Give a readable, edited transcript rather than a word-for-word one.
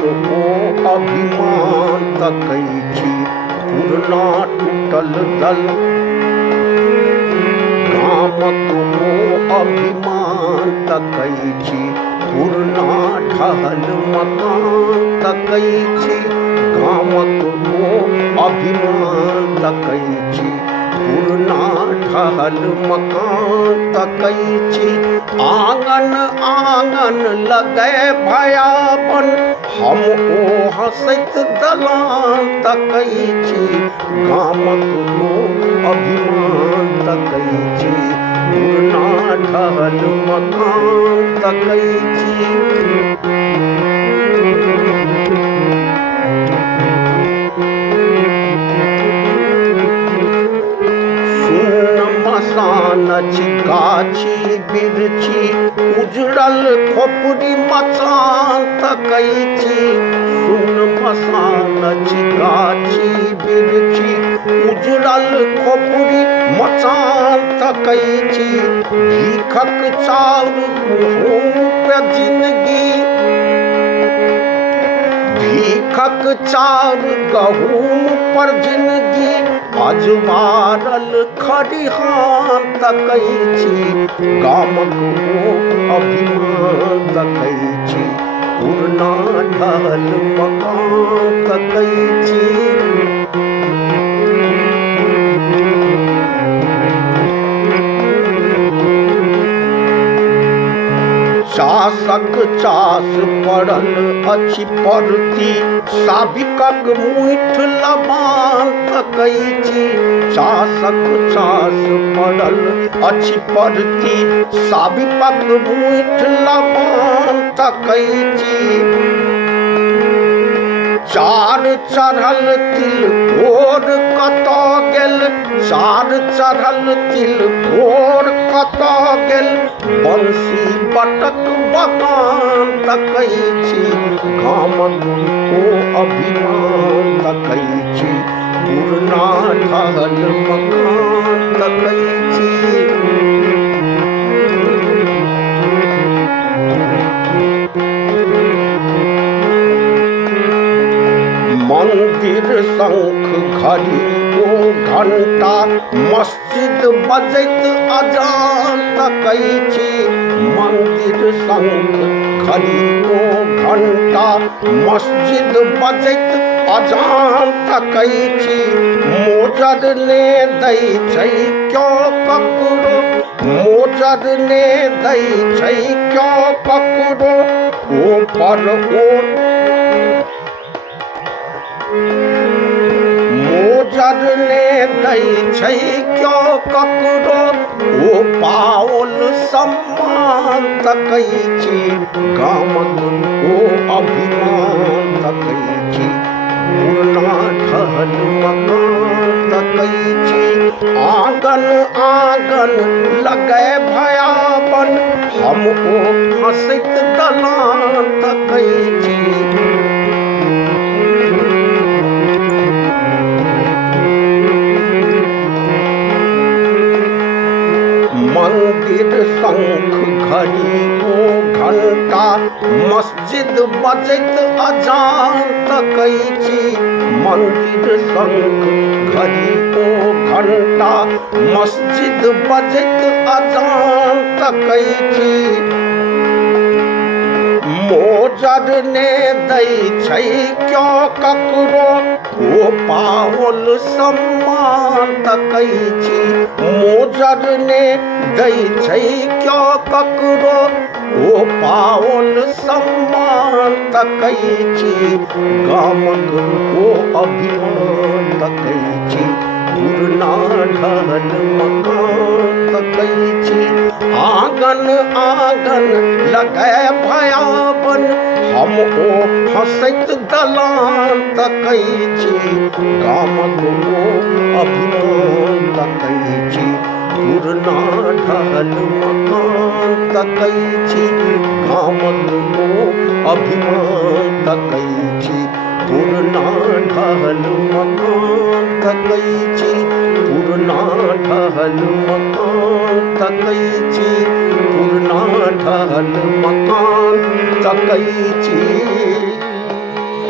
ओ अभिमान तकै छी पुरना टूटल दल गामक ओ अभिमान तकै छी पुरना ढहल मकान तकै छी गामक ओ अभिमान तकै छी पुरना ढहल मकान तकै छी आंगन आंगन लगे भयावन हम ओ हंसैत दलान तकै छी गामक ओ अभिमान तकै छी पुरना ढहल मकान तकै छी मसानछि गाछी बिरछी उजड़ल खोपड़ी मचान तकै छी सुन मसानछि गाछी बिरछी उजड़ल खोपड़ी मचान तकै छी भीखक चाउर गहूम पे जिंदगी भीखक चाउर गहूम पर जिंदगी अजवारल खरिहान तकै छी गामक ओ अभिमान तकै छी पुरना ढहल मकान तकै छी चासक चास पड़ल अछि परती साबिकक मुठ लबान तकै छी चासक चास पड़ल अछि परती साबिकक मुठ लबान तकै छी चार चढ़ल तिलकोर कतऽ गेल चार चढ़ल तिलकोर कतऽ गेल बंसी बटक बगान तकै छी गामक ओ अभिमान तकै छी पुरना ढहल मकान तकै छी मंदिर शंख घड़ी ओ घंटा मस्जिद बजैत अजान तकै छी मंदिर शंख घड़ी ओ घंटा मस्जिद बजैत अजान तकै छी मोजर ने दै छै क्यों ककरो मोजर ने दै छै क्यों ककरो ओ पर ओ मोजर ने दै छै क्यों ककरो ओ पाओल सम्मान तकै छी गामक ओ अभिमान तकै छी पुरना ढहल मकान तकै छी आंगन आंगन लगे भयावन हम ओ हंसैत दलान तकै छी मंदिर शंख घड़ी ओ घंटा मस्जिद बजैत अजान तकै छी मंदिर शंख घड़ी ओ घंटा मस्जिद बजैत अजान तकै छी मोजर ने दै छै क्यों ककरो ओ पाओल सम्मान तकै छी मोजर ने दै छै क्यों ककरो ओ पाओल सम्मान तकै छी गामक ओ अभिमान तकै छी पुरना ढहल मकान तकै छी आंगन आंगन लगे भयावन हम ओ हंसैत दलान तकै छी गामक ओ अभिमान तकै छी पुरना ढहल मकान तकै छी गामक ओ अभिमान तकै छी पुरना ढहल मकान तकै छी पुरना ढहल मकान तकै छी पुरना ढहल मकान तकै छी।